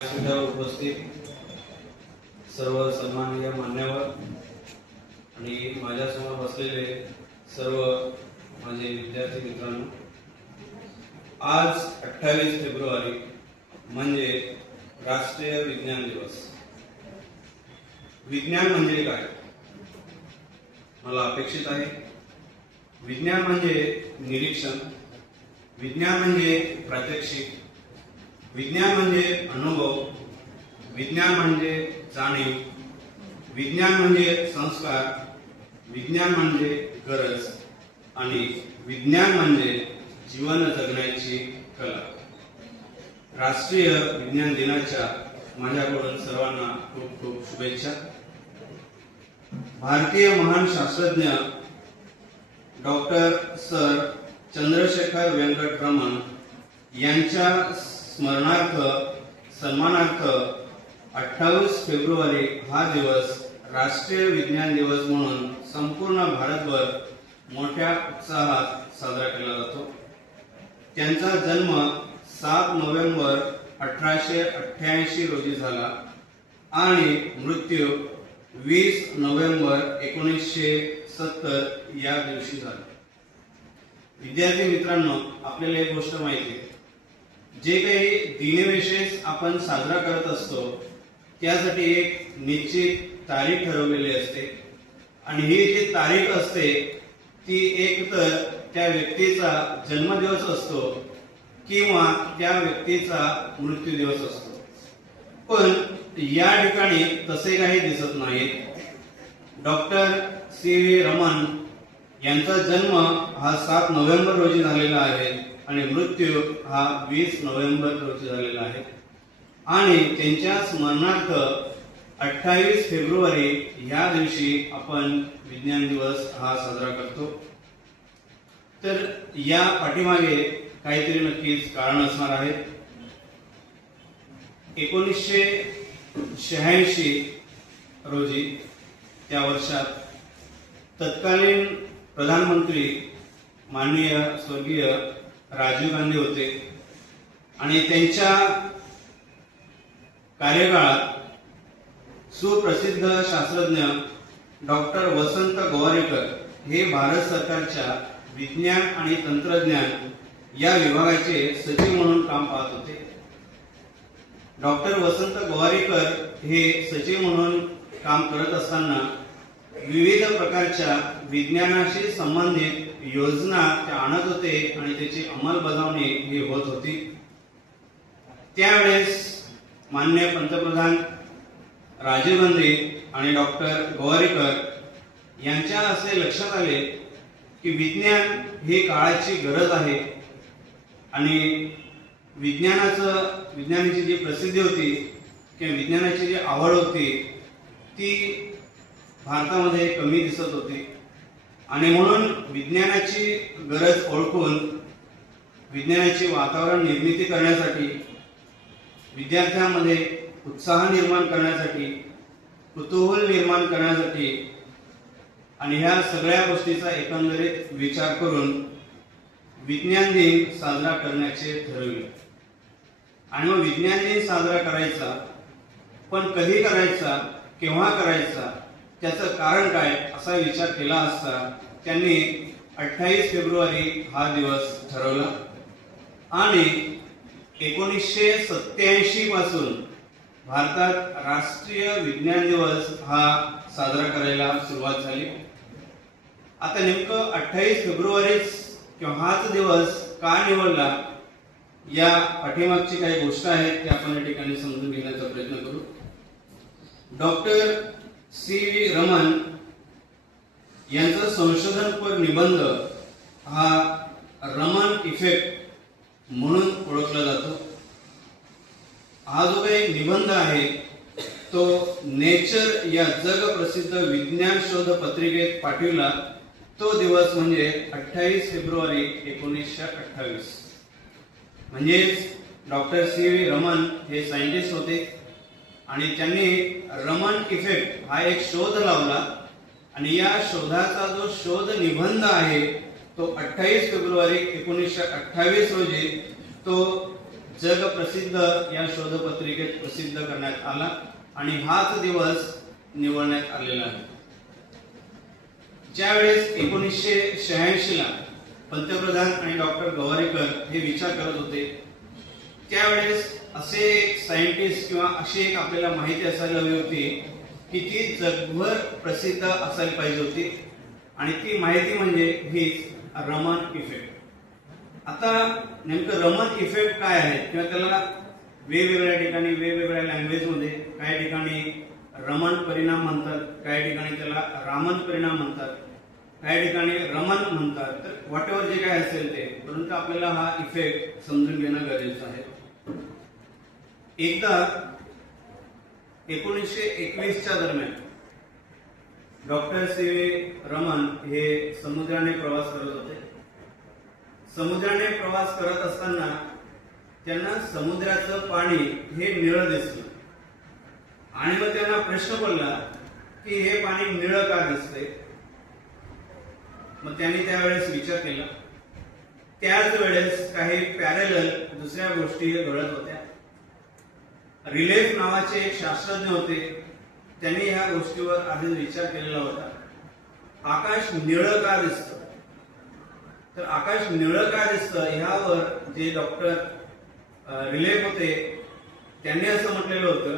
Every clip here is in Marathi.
उपस्थित सर्व सन्माननीय मान्यवर आणि माझ्यासमोर बसलेले सर्व माझे विद्यार्थी मित्रांनो, आज 28 फेब्रुवारी म्हणजे राष्ट्रीय विज्ञान दिवस. विज्ञान म्हणजे काय मला अपेक्षित आहे. विज्ञान म्हणजे निरीक्षण, विज्ञान म्हणजे प्रात्यक्षिक, विज्ञान म्हणजे अनुभव, विज्ञान म्हणजे जाणीव, विज्ञान म्हणजे संस्कार, विज्ञान म्हणजे गरज आणि विज्ञान म्हणजे जीवन जगण्याची कला. राष्ट्रीय विज्ञान दिनाच्या माझ्याकडून सर्वांना खूप खूप शुभेच्छा. भारतीय महान शास्त्रज्ञ डॉक्टर सर चंद्रशेखर वेंकट रमण यांच्या स्मरणार्थ सन्मानार्थ 28 फेब्रुवारी हा दिवस राष्ट्रीय विज्ञान दिवस म्हणून संपूर्ण भारतभर मोठ्या उत्साहात साजरा केला जातो. त्यांचा जन्म 7 नोव्हेंबर 1888 रोजी झाला आणि मृत्यू 20 नोव्हेंबर 1970 या दिवशी झाला. विद्यार्थी मित्रांनो, आपल्याला एक गोष्ट माहिती आहे, जे काही दिनविशेष आपण साजरा करत असतो त्यासाठी एक निश्चित तारीख ठरवलेली असते आणि ही जी तारीख असते ती एक तर त्या व्यक्तीचा जन्मदिवस असतो किंवा त्या व्यक्तीचा मृत्यू दिवस असतो. पण या ठिकाणी तसे काही दिसत नाही. डॉक्टर सी.व्ही. रमण यांचा जन्म हा 7 नोव्हेंबर रोजी झालेला आहे आणि मृत्यू हा 20 नोव्हेंबर रोजी झालेला आहे आणि त्यांच्या स्मरणार्थ 28 फेब्रुवारी या दिवशी आपण विज्ञान दिवस हा साजरा करतो. तर या पाठीमागे काहीतरी नक्कीच कारण असणार आहे. 1986 रोजी त्या वर्षात तत्कालीन प्रधानमंत्री माननीय स्वर्गीय राजीव गांधी होते आणि त्यांच्या कार्यकाळात सुप्रसिद्ध शास्त्रज्ञ डॉक्टर वसंत गोवारीकर हे भारत सरकारच्या विज्ञान आणि तंत्रज्ञान या विभागाचे सचिव म्हणून काम पाहत होते. डॉक्टर वसंत गोवारीकर हे सचिव म्हणून काम करत असताना विविध प्रकारच्या विज्ञानाशी संबंधित योजना ते आणत होते आणि त्याची अंमलबजावणी ही होत होती. त्यावेळेस माननीय पंतप्रधान राजीव गांधी आणि डॉक्टर गोवारीकर यांच्या असे लक्षात आले की विज्ञान ही काळाची गरज आहे आणि विज्ञानाची जी प्रसिद्धी होती किंवा विज्ञानाची जी आवड होती ती भारतामध्ये कमी दिसत होती आणि म्हणून विज्ञानाची गरज ओळखून विज्ञानाचे वातावरण निर्मिती करण्यासाठी, विद्यार्थ्यांमध्ये उत्साह निर्माण करण्यासाठी, कुतूहल निर्माण करण्यासाठी आणि ह्या सगळ्या गोष्टीचा एकंदरीत विचार करून विज्ञान दिन साजरा करण्याचे ठरवले. आणि मग विज्ञान दिन साजरा करायचा, पण कधी करायचा, केव्हा करायचा, त्याचं कारण काय असा विचार केला असता त्यांनी 28 फेब्रुवारी हा दिवस ठरवला आणि 1987 पासून भारतात राष्ट्रीय विज्ञान दिवस हा साजरा करायला सुरुवात झाली. आता नेमकं 28 फेब्रुवारीच किंवा हाच दिवस का निवडला या पाठीमागची काही गोष्ट आहेत त्या आपण या ठिकाणी समजून घेण्याचा प्रयत्न करू. डॉक्टर सी.व्ही. रमण यांचा संशोधनपर निबंध हा रमण इफेक्ट म्हणून ओळखला जातो. हा जो काही निबंध आहे तो नेचर या जगप्रसिद्ध विज्ञान शोध पत्रिकेत पाठविला. तो दिवस म्हणजे 28 फेब्रुवारी 1928. म्हणजेच डॉक्टर सी.व्ही. रमण हे सायंटिस्ट होते आणि त्यांनी रमण इफेक्ट हा एक शोध लावला आणि या शोधाचा जो शोध निबंध आहे तो 28 फेब्रुवारी 1928 रोजी तो जगप्रसिद्ध या शोधपत्रिकेत प्रसिद्ध करण्यात आला आणि हाच दिवस निवडण्यात आलेला आहे. ज्यावेळेस 1986 ला पंतप्रधान आणि डॉक्टर गवारीकर हे विचार करत होते, त्यावेळेस असे एक सायंटिस्ट किंवा अशी एक आपल्याला माहिती असायला हवी होती की ती जगभर प्रसिद्ध असायला पाहिजे होती आणि ती माहिती म्हणजे हीच रमन इफेक्ट. आता नेमकं रमन इफेक्ट काय आहे किंवा त्याला वेगवेगळ्या ठिकाणी वेगवेगळ्या लँग्वेजमध्ये काही ठिकाणी रमन परिणाम म्हणतात, काही ठिकाणी त्याला रामन परिणाम म्हणतात, काही ठिकाणी रमन म्हणतात. तर व्हॉटएव्हर जे काय असेल ते, परंतु आपल्याला हा इफेक्ट समजून घेणं गरजेचं आहे. एकदा 1921 च्या दरम्यान डॉक्टर सी रमन हे समुद्राने प्रवास करत होते. समुद्राने प्रवास करत असताना त्यांना समुद्राचं पाणी हे निळं दिसलं आणि मग त्यांना प्रश्न पडला की हे पाणी निळं का दिसतंय. मग त्यांनी त्यावेळेस विचार केला. त्याच वेळेस काही पॅरलल दुसऱ्या गोष्टी घडत होत्या. रिलेफ नावाचे एक शास्त्रज्ञ होते, त्यांनी ह्या गोष्टीवर आधीच विचार केलेला होता. आकाश निळं का दिसतं, तर आकाश निळं का दिसतं ह्यावर जे डॉक्टर रिलेफ होते त्यांनी असं म्हटलेलं होतं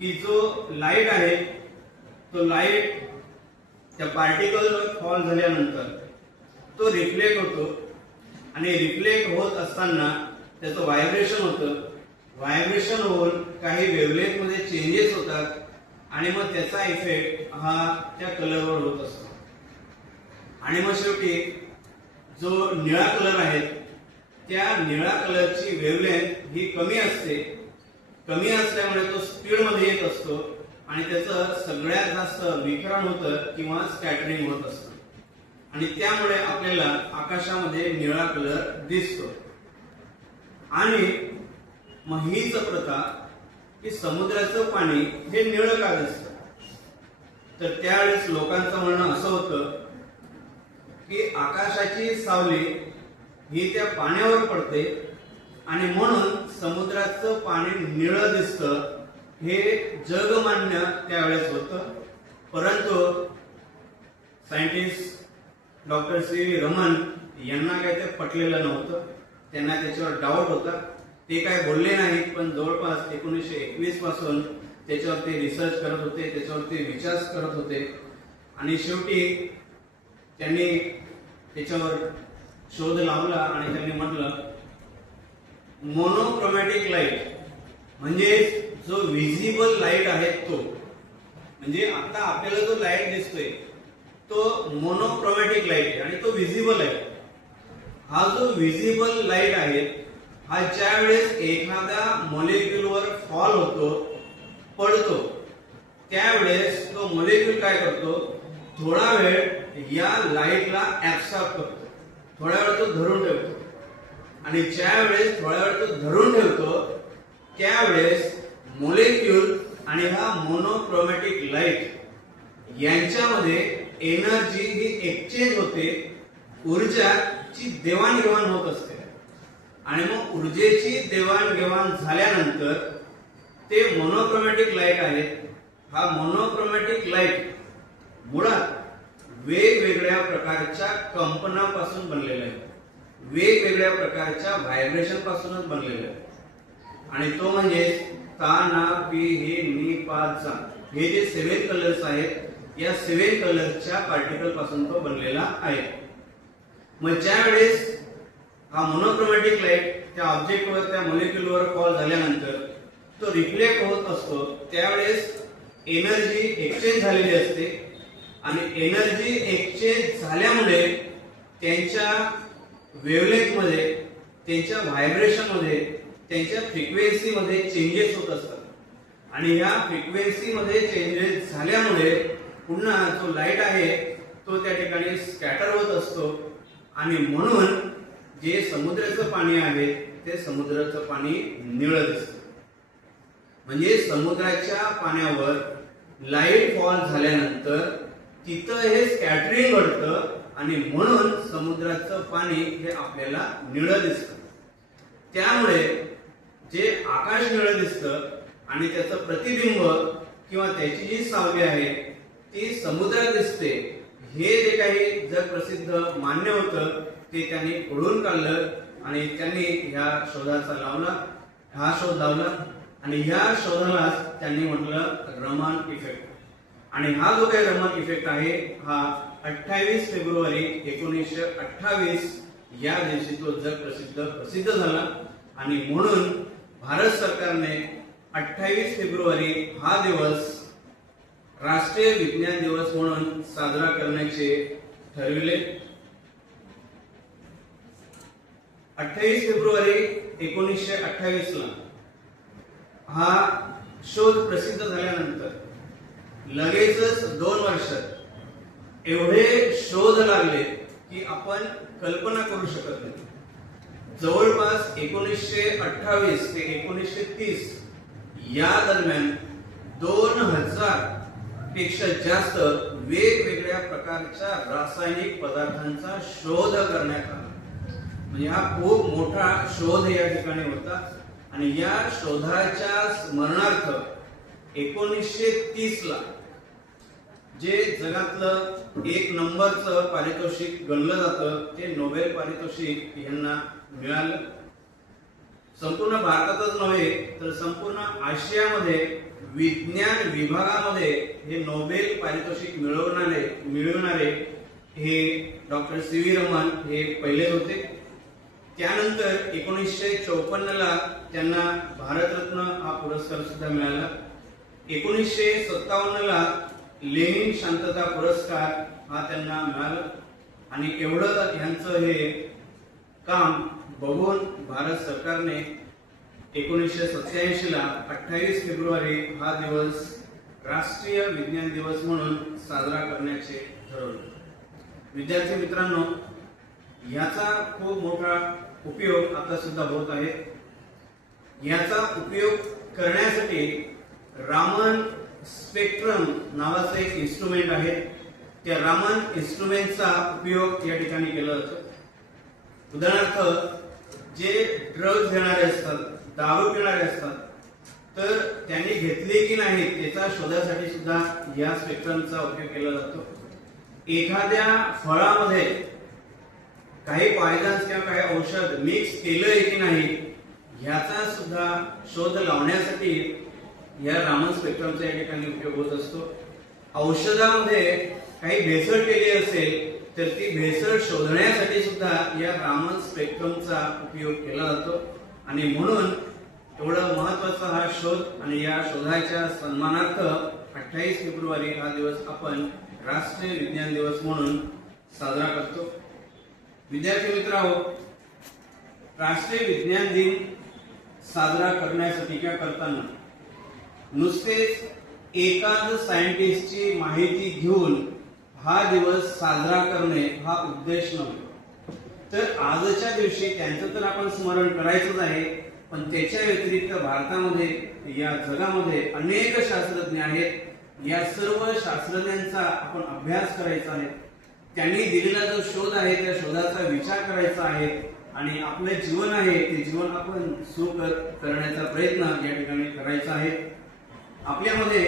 की जो लाईट आहे तो लाईट त्या पार्टिकलवर फॉल झाल्यानंतर तो रिफ्लेक्ट होतो आणि रिफ्लेक्ट होत असताना त्याचं व्हायब्रेशन होतं. व्हायब्रेशन होऊन काही वेव्हलेंथ मध्ये चेंजेस होतात आणि मग त्याचा इफेक्ट हा त्या कलरवर होत असतो. आणि मग शेवटी जो निळा कलर आहे त्या निळा कलरची वेव्हलेंथ ही कमी असते. कमी असल्यामुळे तो स्पीड मध्ये येत असतो आणि त्याचं सगळ्यात जास्त विकिरण होतं किंवा स्कॅटरिंग होत असतं आणि त्यामुळे आपल्याला आकाशामध्ये निळा कलर दिसतो. आणि मग हीच प्रथा की समुद्राचं पाणी हे निळं का दिसतं, तर त्यावेळेस लोकांचं म्हणणं असं होतं की आकाशाची सावली ही त्या पाण्यावर पडते आणि म्हणून समुद्राचं पाणी निळं दिसतं हे जगमान्य त्यावेळेस होतं. परंतु सायंटिस्ट डॉक्टर सी रमन यांना काही ते पटलेलं नव्हतं. त्यांना त्याच्यावर डाऊट होता. ते काय बोलले नाहीत, पण जवळपास 1921 पासून त्याच्यावरती रिसर्च करत होते, त्याच्यावरती विचार करत होते आणि शेवटी त्यांनी त्याच्यावर शोध लावला आणि त्यांनी म्हटलं मोनोक्रोमॅटिक लाईट म्हणजे जो विजिबल लाईट आहे तो, म्हणजे आता आपल्याला जो लाईट दिसतोय तो मोनोक्रोमॅटिक लाईट आहे आणि तो विजिबल आहे. हा जो विजिबल लाईट आहे हा ज्या वेळेस एखाद्या मॉलिक्यूलवर फॉल होतो, पडतो, त्यावेळेस तो मॉलिक्यूल काय करतो, थोडा वेळ या लाईटला ऍब्सॉर्ब करतो, थोडा वेळ तो धरून ठेवतो आणि ज्या वेळेस थोडा वेळ तो धरून ठेवतो त्यावेळेस मॉलिक्यूल आणि हा मोनोक्रोमॅटिक लाईट यांच्यामध्ये एनर्जी ही एक्सचेंज होते, ऊर्जाची देवाणघेवाण होत असते आणि मग ऊर्जेची देवाणघेवाण झाल्यानंतर ते मोनोक्रोमॅटिक लाईट आहे. हा मोनोक्रोमॅटिक लाईट मुळात वेगवेगळ्या प्रकारच्या कंपनापासून बनलेला आहे, वेगवेगळ्या प्रकारच्या व्हायब्रेशन पासूनच बनलेला आहे आणि तो म्हणजे ता ना पी हे नी पा चा हे जे 7 कलर्स आहेत या 7 कलर्सच्या पार्टिकल पासून तो बनलेला आहे. मग ज्या वेळेस हा मोनोक्रोमॅटिक लाईट त्या ऑब्जेक्टवर त्या मॉलिक्यूलवर फॉल झाल्यानंतर तो रिफ्लेक्ट होत असतो, त्यावेळेस एनर्जी एक्सचेंज झालेली असते आणि एनर्जी एक्सचेंज झाल्यामुळे त्यांच्या वेव्हलेंथ मध्ये, त्यांच्या व्हायब्रेशन मध्ये, त्यांच्या फ्रिक्वेन्सी मध्ये चेंजेस होत असतात आणि ह्या फ्रिक्वेन्सी मध्ये चेंजेस झाल्यामुळे पुन्हा जो लाईट आहे तो त्या ठिकाणी स्कॅटर होत असतो आणि म्हणून जे समुद्राचं पाणी आहे ते समुद्राचं पाणी निळं दिसतं. म्हणजे समुद्राच्या पाण्यावर लाईट फॉल झाल्यानंतर तिथं हे स्कॅटरिंग घडतं आणि म्हणून समुद्राचं पाणी हे आपल्याला निळं दिसतं. त्यामुळे जे आकाश निळं दिसतं आणि त्याचं प्रतिबिंब किंवा त्याची जी सावली आहे ती समुद्रात दिसते, हे जे काही जगप्रसिद्ध मान्य होतं ते त्यांनी खोडून काढलं आणि त्यांनी ह्या शोधाचा हा शोध लावला आणि ह्या शोधाला त्यांनी म्हटलं रमन इफेक्ट. आणि हा जो काही रमन इफेक्ट आहे हा 28 फेब्रुवारी 1928 या दिवशी तो प्रसिद्ध झाला. आणि म्हणून भारत सरकारने 28 फेब्रुवारी हा दिवस राष्ट्रीय विज्ञान दिवस म्हणून साजरा करण्याचे ठरविले. 28 फेब्रुवारी 1928 ला हा शोध प्रसिद्ध झाल्यानंतर लगेचच 2 वर्षात एवढे शोध लागले की आपण कल्पना करू शकत नाही. जवळपास 1928 ते 1930 या दरम्यान 2000 पेक्षा जास्त वेगवेगळ्या प्रकारच्या रासायनिक पदार्थांचा शोध करण्यात आला. म्हणजे हा खूप मोठा शोध या ठिकाणी होता. आणि या शोधाच्या स्मरणार्थ 1930 ला जे जगातलं 1 नंबरचं पारितोषिक गणलं जातं ते नोबेल पारितोषिक यांना मिळालं. संपूर्ण भारतातच नव्हे तर संपूर्ण आशियामध्ये विज्ञान विभागामध्ये हे नोबेल पारितोषिक मिळवणारे हे डॉक्टर CV रमन हे पहिले होते. त्यानंतर 1954 ला त्यांना भारतरत्न हा पुरस्कार सुद्धा मिळाला. 1957 ला लेनिन शांतता पुरस्कार हा त्यांना मिळाला. आणि एवढं यांचं हे काम बघून भारत सरकारने 1987 ला 28 फेब्रुवारी हा दिवस राष्ट्रीय विज्ञान दिवस म्हणून साजरा करण्याचे ठरवले. विद्यार्थी मित्रांनो, याचा खूप मोठा उपयोग आता सुद्धा होत आहे. याचा उपयोग करण्यासाठी रामन स्पेक्ट्रम नावाचं एक इन्स्ट्रुमेंट आहे. त्या रामन इन्स्ट्रुमेंटचा उपयोग या ठिकाणी केला जातो. उदाहरणार्थ जे ड्रग्ज घेणारे असतात, दारू पिणारे असतात, तर त्यांनी घेतले की नाही त्याचा शोधासाठी सुद्धा या स्पेक्ट्रमचा उपयोग केला जातो. एखाद्या फळामध्ये काही पॉयझन्स किंवा काही औषध मिक्स केलंय की नाही ह्याचा सुद्धा शोध लावण्यासाठी या रामन स्पेक्ट्रमचा या ठिकाणी उपयोग होत असतो. औषधामध्ये काही भेसळ केली असेल तर ती भेसळ शोधण्यासाठी सुद्धा या रामन स्पेक्ट्रमचा उपयोग केला जातो. आणि म्हणून एवढा महत्वाचा हा शोध आणि या शोधाच्या सन्मानार्थ 28 फेब्रुवारी हा दिवस आपण राष्ट्रीय विज्ञान दिवस म्हणून साजरा करतो. विद्यार्थी मित्रांनो, राष्ट्रीय विज्ञान दिन साजरा करण्यासाठी किंवा करताना नुसतेच एकाच सायंटिस्टची माहिती घेऊन हा दिवस साजरा करणे हा उद्देश नव्हे. तर आजच्या दिवशी त्यांचं तर आपण स्मरण करायचंच आहे, पण त्याच्या व्यतिरिक्त भारतामध्ये या जगामध्ये अनेक शास्त्रज्ञ आहेत. या सर्व शास्त्रज्ञांचा आपण अभ्यास करायचा आहे. त्यांनी दिलेला जो शोध आहे त्या शोधाचा विचार करायचा आहे आणि आपले जीवन आहे ते जीवन आपण सुखकर करण्याचा प्रयत्न या ठिकाणी करायचा आहे. आपल्यामध्ये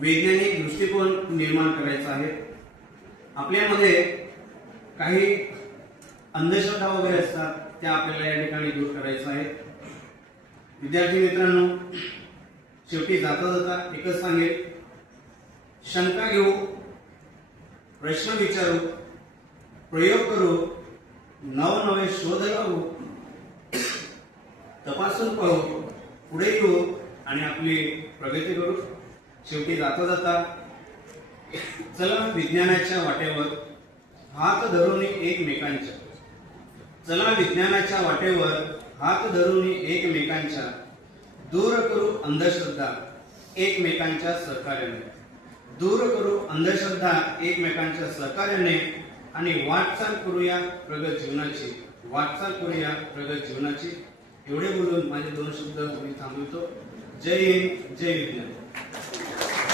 वैज्ञानिक दृष्टिकोन निर्माण करायचा आहे. आपल्यामध्ये काही अंधश्रद्धा वगैरे असतात त्या आपल्याला या ठिकाणी दूर करायचं आहे. विद्यार्थी मित्रांनो, शेवटी जाता जाता एकच सांगेल, शंका घेऊ, प्रश्न विचारू, प्रयोग करू, नवनवे शोध लावू, तपासून पाहू, पुढे येऊ आणि आपली प्रगती करू. शेवटी जाता जाता चला विज्ञानाच्या वाटेवर हात धरून एकमेकांच्या चला विज्ञानाच्या वाटेवर हात धरून एकमेकांच्या दूर करू अंधश्रद्धा एकमेकांच्या सहकार्याने दूर करू अंधश्रद्धा एकमेकांच्या सहकार्याने आणि वाटचाल करूया प्रगत जीवनाची एवढे बोलून माझे 2 शब्द मी थांबवतो. जय हिंद, जय विज्ञान.